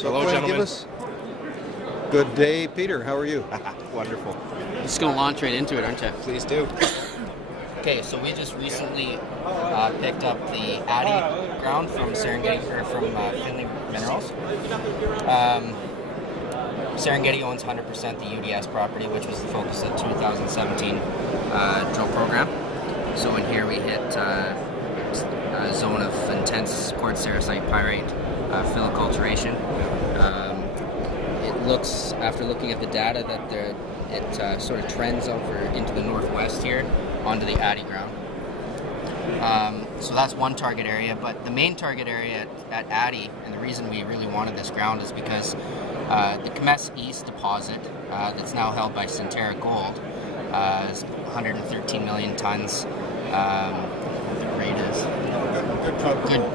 So hello, Quinn, gentlemen. Good day, Peter. How are you? Wonderful. Just going to launch right into it, aren't you? Please do. Okay, so we just recently picked up the Atty ground from Serengeti, or from Finley Minerals. Serengeti owns 100% the UDS property, which was the focus of the 2017 drill program. So in here we hit a zone of intense quartz sericite pyrite phyloculturation. It looks, after looking at the data, that it sort of trends over into the northwest here onto the Atty ground. So that's one target area, but the main target area at Atty, and the reason we really wanted this ground is because the Kemess East deposit that's now held by Centerra Gold is 113 million tons. The rate is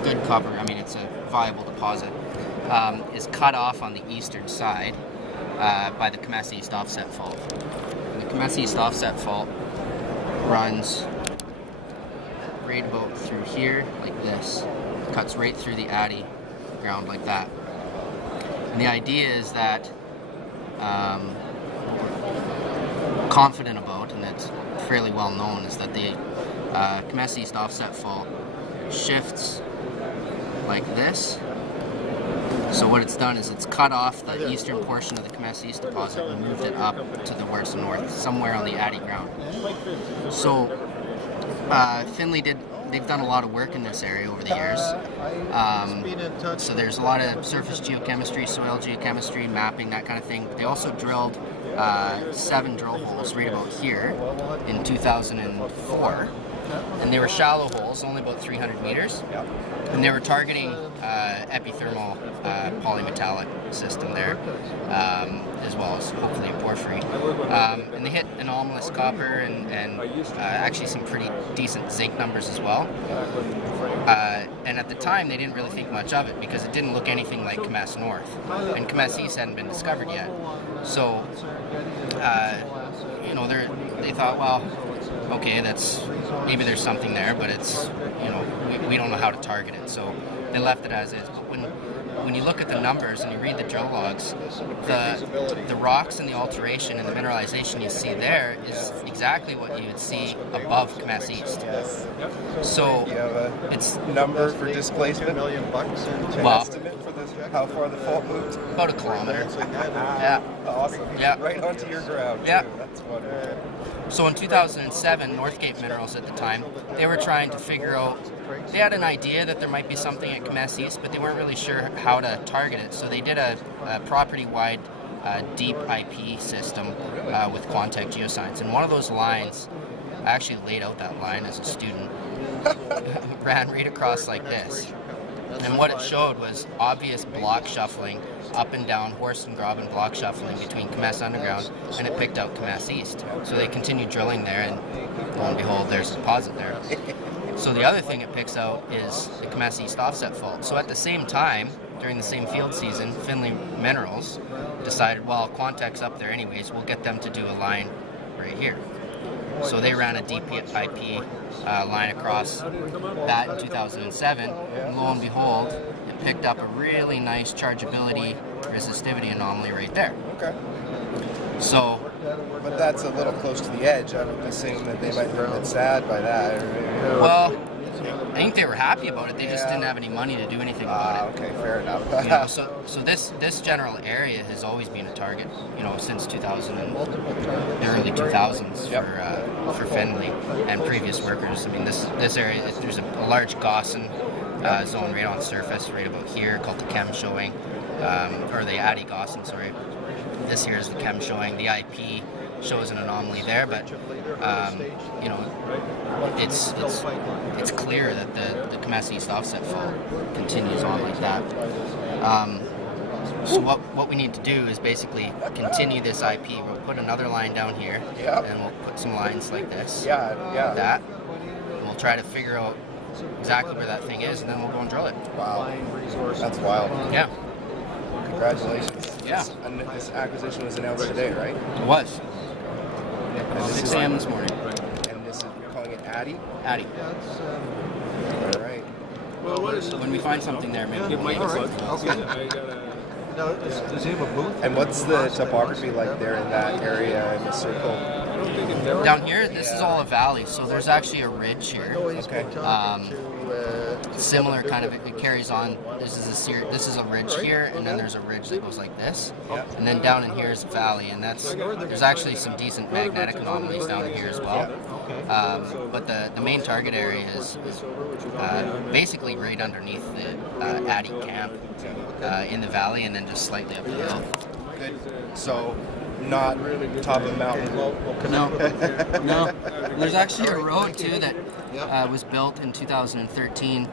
good cover. I mean, it's a viable deposit. Is cut off on the eastern side by the Kemess East offset fault. And the Kemess East offset fault runs right about through here like this, cuts right through the Atty ground like that. And the idea is that we're confident about, and it's fairly well known, is that the Kemess East offset fault shifts like this. So what it's done is it's cut off the eastern portion of the Kemess East deposit and moved it up to the worst north, somewhere on the Atty ground. So Finley they've done a lot of work in this area over the years. So there's a lot of surface geochemistry, soil geochemistry, mapping, that kind of thing. They also drilled 7 drill holes right about here in 2004. And they were shallow holes, only about 300 meters. And they were targeting epithermal polymetallic system there, as well as hopefully a porphyry. And they hit anomalous copper and actually some pretty decent zinc numbers as well. And at the time, they didn't really think much of it because it didn't look anything like Kemess North. And Kemess East hadn't been discovered yet. So, they thought, well, okay, maybe there's something there, but it's, we don't know how to target it, so they left it as is. But when you look at the numbers and you read the drill logs, the rocks and the alteration and the mineralization you see there is exactly what you would see above Kemess East. Yes. So you have it's number for displacement. Estimate for this, how far the fault moved. About a kilometer. Yeah. Awesome. Yeah. Right onto your ground. Yeah. Too. That's wonderful. So in 2007, Northgate Minerals at the time, they were trying to figure out, they had an idea that there might be something at Kemess East, but they weren't really sure how to target it. So they did a property-wide deep IP system with Quantek Geoscience. And one of those lines, I actually laid out that line as a student, ran right across like this. And what it showed was obvious block shuffling up and down, horse and graben block shuffling between Kemess Underground, and it picked out Kemess East. So they continued drilling there, and lo and behold, there's a deposit there. So the other thing it picks out is the Kemess East offset fault. So at the same time, during the same field season, Finley Minerals decided, well, Quantek's up there anyways, we'll get them to do a line right here. So they ran a DPIP line across that in 2007, and lo and behold, it picked up a really nice chargeability resistivity anomaly right there. Okay. So, but that's a little close to the edge. I would assume that they might be a bit sad by that. Well, I think they were happy about it. They just didn't have any money to do anything about it. Okay, fair enough. So this general area has always been a target, since 2000 and the early 2000s for Finley and previous workers. I mean, this area, there's a large Gaussian zone right on surface, right about here, called the Chem showing, or the Atty Gaussian, sorry. This here is the Chem showing. The IP shows an anomaly there, but it's clear that the Kemess East offset fault continues on like that. So what we need to do is basically continue this IP. We'll put another line down here, and we'll put some lines like this. Like that. And we'll try to figure out exactly where that thing is, and then we'll go and drill it. Wow, that's wild. Yeah. Congratulations. Yeah. This acquisition was announced today, right? It was. And 6 a.m. this morning. And this is, you're calling it Atty? Atty. All right. When we find something there, maybe we'll Now, does he have a booth? And what's the topography like there in that area in the circle? Down here, this is all a valley, so there's actually a ridge here. Okay. Similar kind of, it carries on. This is a ridge here, and then there's a ridge that goes like this, and then down in here is a valley, and there's actually some decent magnetic anomalies down here as well. But the main target area is basically right underneath the Atty camp in the valley, and then just slightly up the hill. Good. So, not top of the mountain. No. There's actually a road too that was built in 2013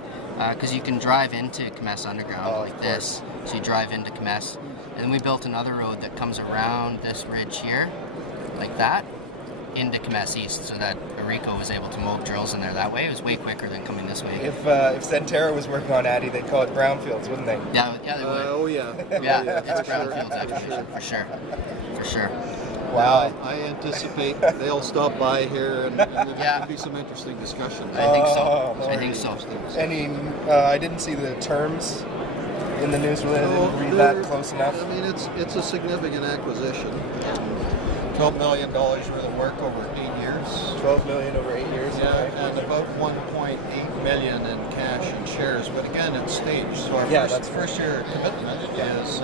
because you can drive into Kemess Underground like this. So you drive into Kemess, and then we built another road that comes around this ridge here, like that, into Kemess East, so that Arico was able to mold drills in there that way. It was way quicker than coming this way. If Centerra was working on Atty, they'd call it brownfields, wouldn't they? Yeah, they would. Oh yeah. Yeah, it's brownfields actually, for sure. Wow. I anticipate they'll stop by here and there'll be some interesting discussion. I think so. Any? I didn't see the terms in the news release. I didn't read that close enough. I mean, it's a significant acquisition. $12 million worth of work over 8 years. 12 million over 8 years. Yeah, and about 1.8 million in cash and shares. But again, it's staged. So our first year commitment is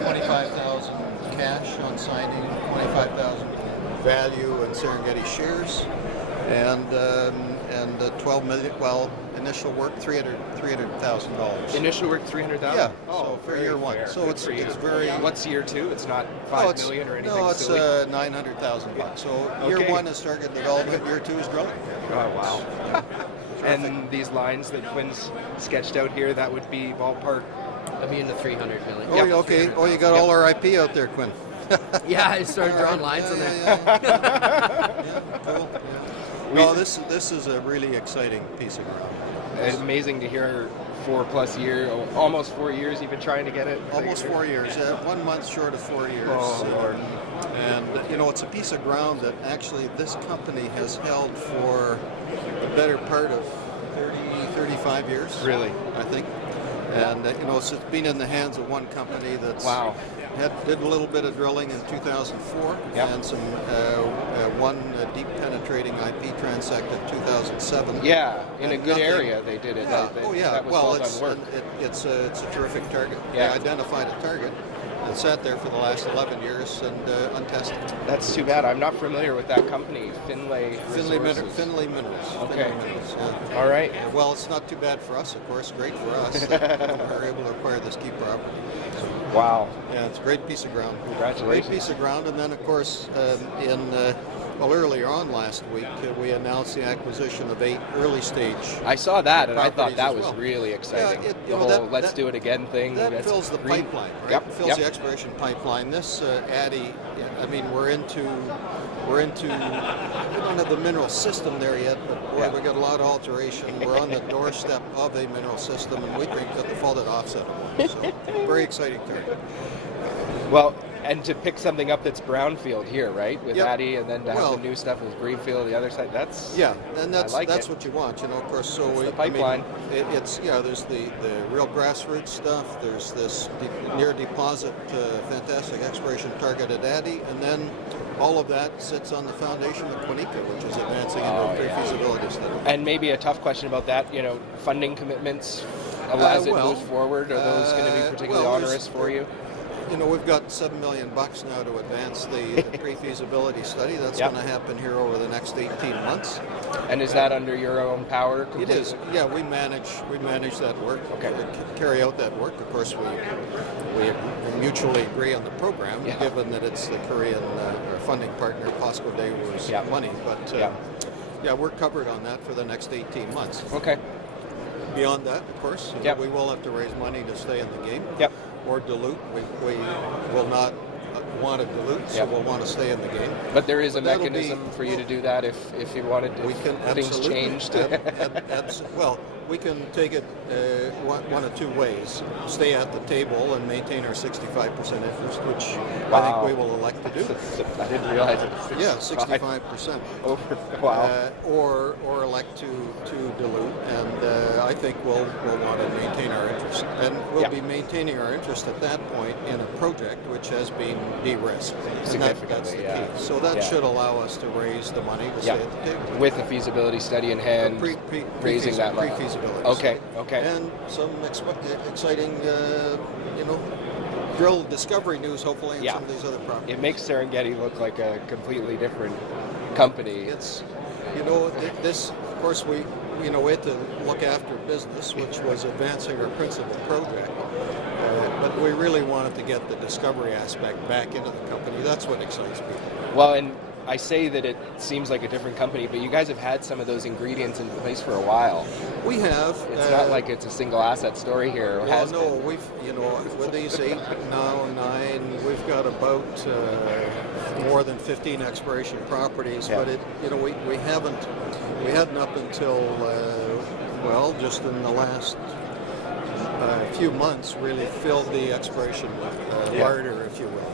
25,000 cash on signing, 25,000 value in Serengeti shares, and 12 million. Well, initial work $300,000. Initial work 300,000. Yeah. Oh, so for year one. Fair. So it's very. What's year two? It's not 5 million or anything. No, it's silly? $900,000. So year one is target development. Year two is drilling. Oh wow. And these lines that Quinn's sketched out here, that would be ballpark. I'll be in the 300 million. Oh, okay. Oh, you got all our IP out there, Quinn. Yeah, I started drawing lines on there. Yeah, cool. Yeah. No, this is a really exciting piece of ground. It's amazing to hear 4+ years, almost 4 years you've been trying to get it. Almost 4 years. 1 month short of 4 years. Oh, Lord. And, you know, it's a piece of ground that actually this company has held for the better part of 35 years. Really? I think. And, you know, it's been in the hands of one company that's did a little bit of drilling in 2004 and some one deep penetrating IP transect in 2007. Yeah, in a good area they did it. Yeah. That was well done work. It's a terrific target. Yeah. They identified a target and sat there for the last 11 years and untested. That's too bad. I'm not familiar with that company, Finlay Resources. Finlay Minerals. Okay. Finlay Minerals, yeah. All right. Well, it's not too bad for us, of course. Great for us. We were able to acquire this key property. Wow. Yeah, it's a great piece of ground. Congratulations. Great piece of ground. And then, of course, earlier on last week, we announced the acquisition of 8 early stage. I saw that, and I thought properties that as was well. really exciting. Yeah, the whole "let's do it again" thing. That fills the pipeline, right? Yep. Fills the exploration pipeline. This Atty, I mean, we don't have the mineral system there yet, but boy, we got a lot of alteration. We're on the doorstep of a mineral system, and we think that the faulted offset. So, very exciting target. Well, and to pick something up that's brownfield here, right, with Atty, and then to have the new stuff with greenfield, the other side. That's and that's what you want, you know. Of course, so the pipeline. I mean, there's the real grassroots stuff. There's this near deposit, fantastic exploration target at Atty, and then all of that sits on the foundation of Kwanika, which is advancing into a pre-feasibility study. And maybe a tough question about that, you know, funding commitments as it moves forward. Are those going to be particularly onerous for you? You know, we've got $7 million now to advance the pre-feasibility study. That's going to happen here over the next 18 months. And is that under your own power completely? It is. Yeah, we manage that work. Okay. Carry out that work. Of course, we mutually agree on the program, given that it's the Korean funding partner, POSCO Daewoo's money. But we're covered on that for the next 18 months. Okay. Beyond that, of course, we will have to raise money to stay in the game. Yep. Or dilute. We will not want to dilute, so we'll want to stay in the game. But there is a mechanism for you to do that if you wanted to. We can things changed. Well, we can take it one of two ways: stay at the table and maintain our 65% interest, which Wow. I think we will elect to do. I didn't realize it was 65. Yeah, 65%. Wow. Or elect to dilute, and I think we'll want to maintain our interest, and we'll be maintaining our interest at that point in a project which has been de-risked. Significantly, that's the yeah. key. So that should allow us to raise the money to stay at the table. With a feasibility study in hand, raising that money. Pre-feasibility. Okay. And some exciting, drill discovery news, hopefully, in some of these other properties. It makes Serengeti look like a completely different company. It's, this, of course, we had to look after business, which was advancing our principal project. But we really wanted to get the discovery aspect back into the company. That's what excites people. Well, and I say that it seems like a different company, but you guys have had some of those ingredients in place for a while. We have. It's not like it's a single asset story here. Well, no, we've, with these 8, now 9, we've got about more than 15 exploration properties, but we hadn't up until, just in the last few months really filled the exploration larder, if you will.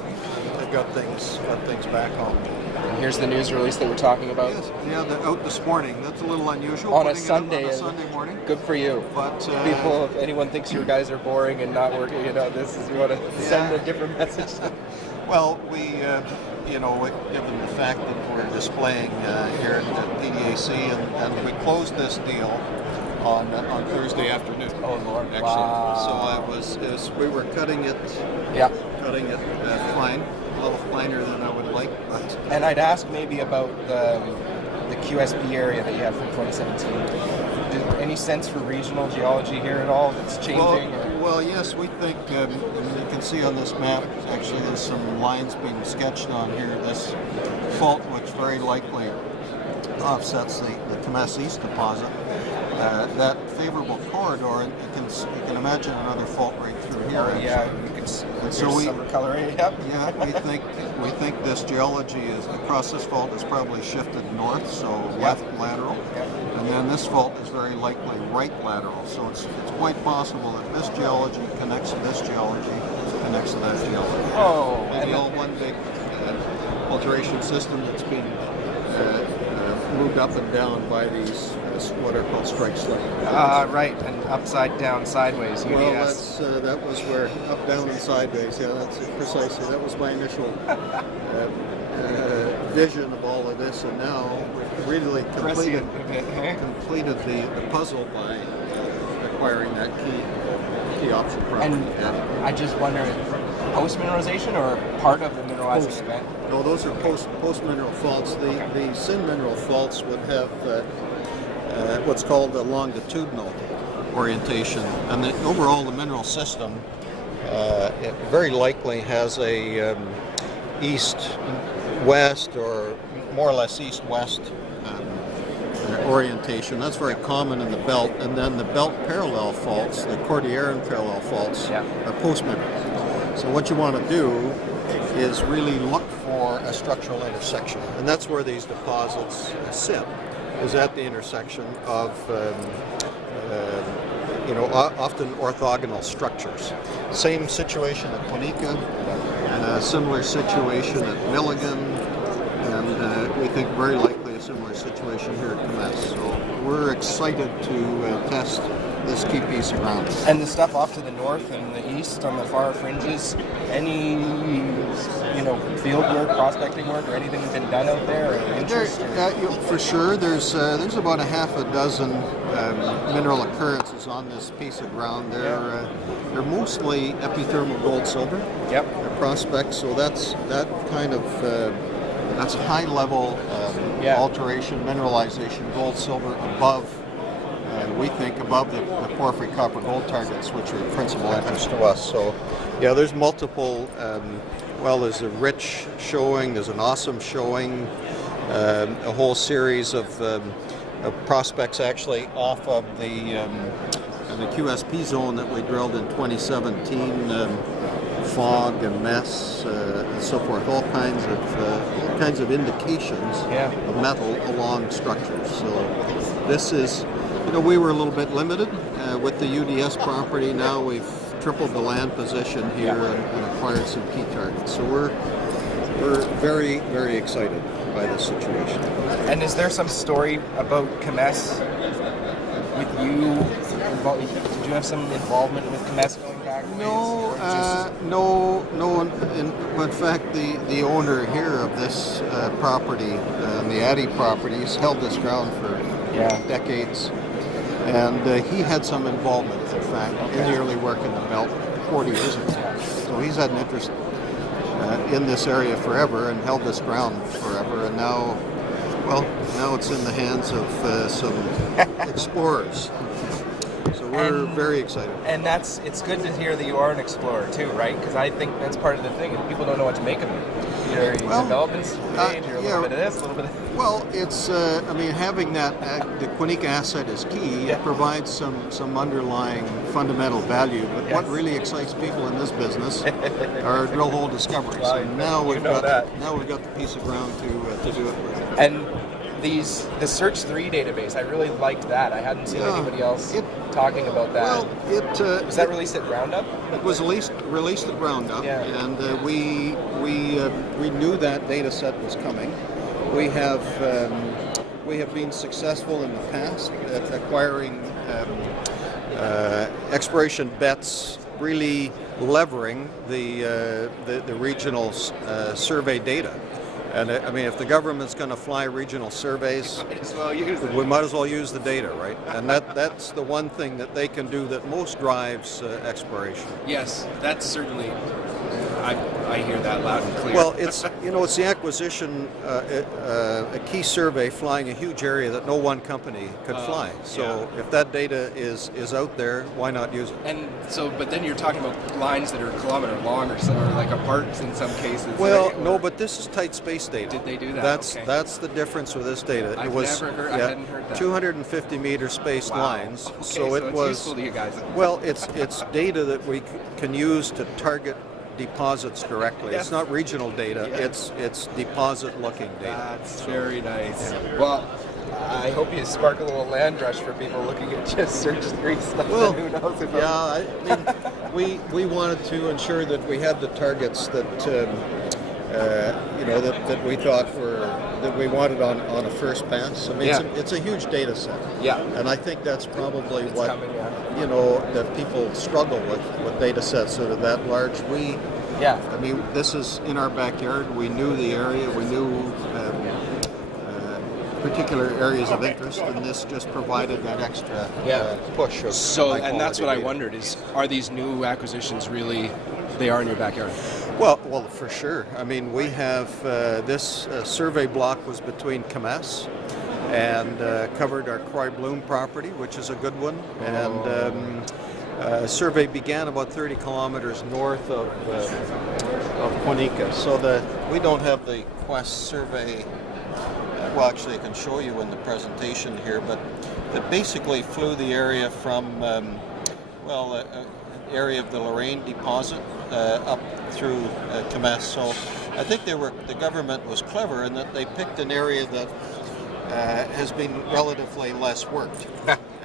They've got things back home. And here's the news release that we're talking about. Yes, they're out this morning. That's a little unusual. On a Sunday. On a Sunday morning. Good for you. But people, if anyone thinks you guys are boring and not working, you want to send a different message. Well, we, given the fact that we're displaying here at PDAC, and we closed this deal on Thursday afternoon. Oh Lord! Actually, Wow. So we were cutting it. Yeah. Cutting it fine, a little finer than I would like. But and I'd ask maybe about the QSP area that you have from 2017. Any sense for regional geology here at all that's changing? Well, yes, we think, you can see on this map, actually there's some lines being sketched on here. This fault, which very likely offsets the Kemess East deposit. That favorable corridor, you can imagine another fault right through here. Oh, yeah, you can see some coloring. Yep. Yeah, we think this geology is across this fault is probably shifted north, so left lateral, and then this fault is very likely right lateral. So it's quite possible that this geology connects to this geology, connects to that geology. Oh, maybe all one big alteration system that's being moved up and down by these what are called strike slip. Right, and upside down, sideways. UDS. Well, that was where up, down, and sideways. Yeah, that's it, precisely. That was my initial vision of all of this, and now we've really completed the puzzle by acquiring that key option property. And I just wonder, post mineralization or part of the mineralizing event? No, those are post mineral faults. The syn mineral faults would have what's called the longitudinal orientation, and overall the mineral system it very likely has a east-west or more or less east-west orientation. That's very common in the belt, and then the belt parallel faults, the Cordilleran parallel faults, are post-mineral. So what you want to do is really look for a structural intersection, and that's where these deposits sit, is at the intersection of often orthogonal structures. Same situation at Kwanika, and a similar situation at Milligan, and we think very likely a similar situation here at Kemess. So we're excited to test this key piece of ground. And the stuff off to the north and the east on the far fringes, any field work, prospecting work, or anything been done out there? Or interest? For sure, there's about a half a dozen mineral occurrences on this piece of ground. They're mostly epithermal gold silver. Yep. They're prospects, so that's high level alteration, mineralization, gold silver above. We think above the porphyry copper gold targets, which are of principal interest to us. So, there's multiple. There's a rich showing. There's an awesome showing. A whole series of prospects actually off of the QSP zone that we drilled in 2017. Fog and mess and so forth. All kinds of indications of metal along structures. So this is. we were a little bit limited with the UDS property. Now we've tripled the land position here and acquired some key targets. So we're very, very excited by this situation. And is there some story about Kemess with you? Did you have some involvement with Kemess going back? No. In fact, the owner here of this property, the Atty properties, held this ground for decades, and he had some involvement, in fact, in the early work in the belt 40 years ago. So he's had an interest in this area forever and held this ground forever, and now it's in the hands of some explorers. So we're very excited. And it's good to hear that you are an explorer too, right? Because I think that's part of the thing. People don't know what to make of it. You're development stage, you're a little bit of this, a little bit of that. Well, it's, having that, the Kwanika asset is key. It provides some underlying fundamental value. But what really excites people in this business are drill hole discoveries. And now we've got the piece of ground to do it with. And the Search 3 database, I really liked that. I hadn't seen anybody else talking about that. Well, was that released at Roundup? It was released at Roundup, and we knew that data set was coming. We have been successful in the past at acquiring exploration bets, really levering the regional survey data. And if the government's going to fly regional surveys, we might as well use the data, right? And that's the one thing that they can do that most drives exploration. Yes, that's certainly. I hear that loud and clear. Well, it's the acquisition, a key survey flying a huge area that no one company could fly. So if that data is out there, why not use it? And so, but then you're talking about lines that are a kilometer long or like apart in some cases. Well, right? no, but this is tight space data. Did they do that? That's the difference with this data. I hadn't heard that. 250 meter spaced lines. Okay, so it was useful to you guys. Well, it's data that we can use to target deposits directly. It's not regional data. It's deposit-looking data. That's very nice. Yeah. Well, I hope you spark a little land rush for people looking at just Search 3 stuff. Well, who knows if we wanted to ensure that we had the targets that that we thought that we wanted on a first pass. It's a huge data set. Yeah. And I think that's probably it's what coming, that people struggle with data sets that are that large. This is in our backyard. We knew the area. We knew particular areas of interest, and this just provided that extra push. And that's what I wondered is, are these new acquisitions really? They are in your backyard. Well, for sure. We have this survey block was between Kemess and covered our Croix Bloom property, which is a good one. And survey began about 30 kilometers north of Kwanika. So we don't have the Quest survey. Well, actually, I can show you in the presentation here, but it basically flew the area from area of the Lorraine deposit up through Kemess. So I think the government was clever in that they picked an area that has been relatively less worked.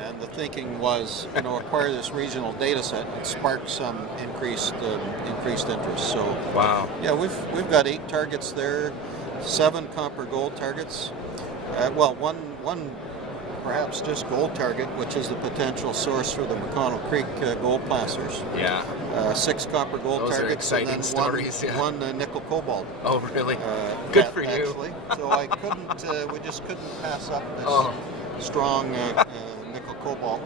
And the thinking was, acquire this regional data set and spark some increased interest. So wow. Yeah, we've got 8 targets there, 7 copper gold targets. One perhaps just gold target, which is the potential source for the McConnell Creek gold placers. Yeah. 6 copper gold Those targets, are and then stories, one nickel cobalt. Oh, really? Good for you. Actually. So I couldn't. We just couldn't pass up this strong nickel cobalt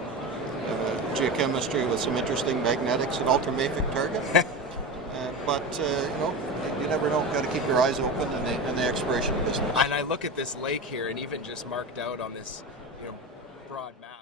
geochemistry with some interesting magnetics and ultramafic target. But you never know. Got to keep your eyes open in the exploration business. And I look at this lake here, and even just marked out on this broad map.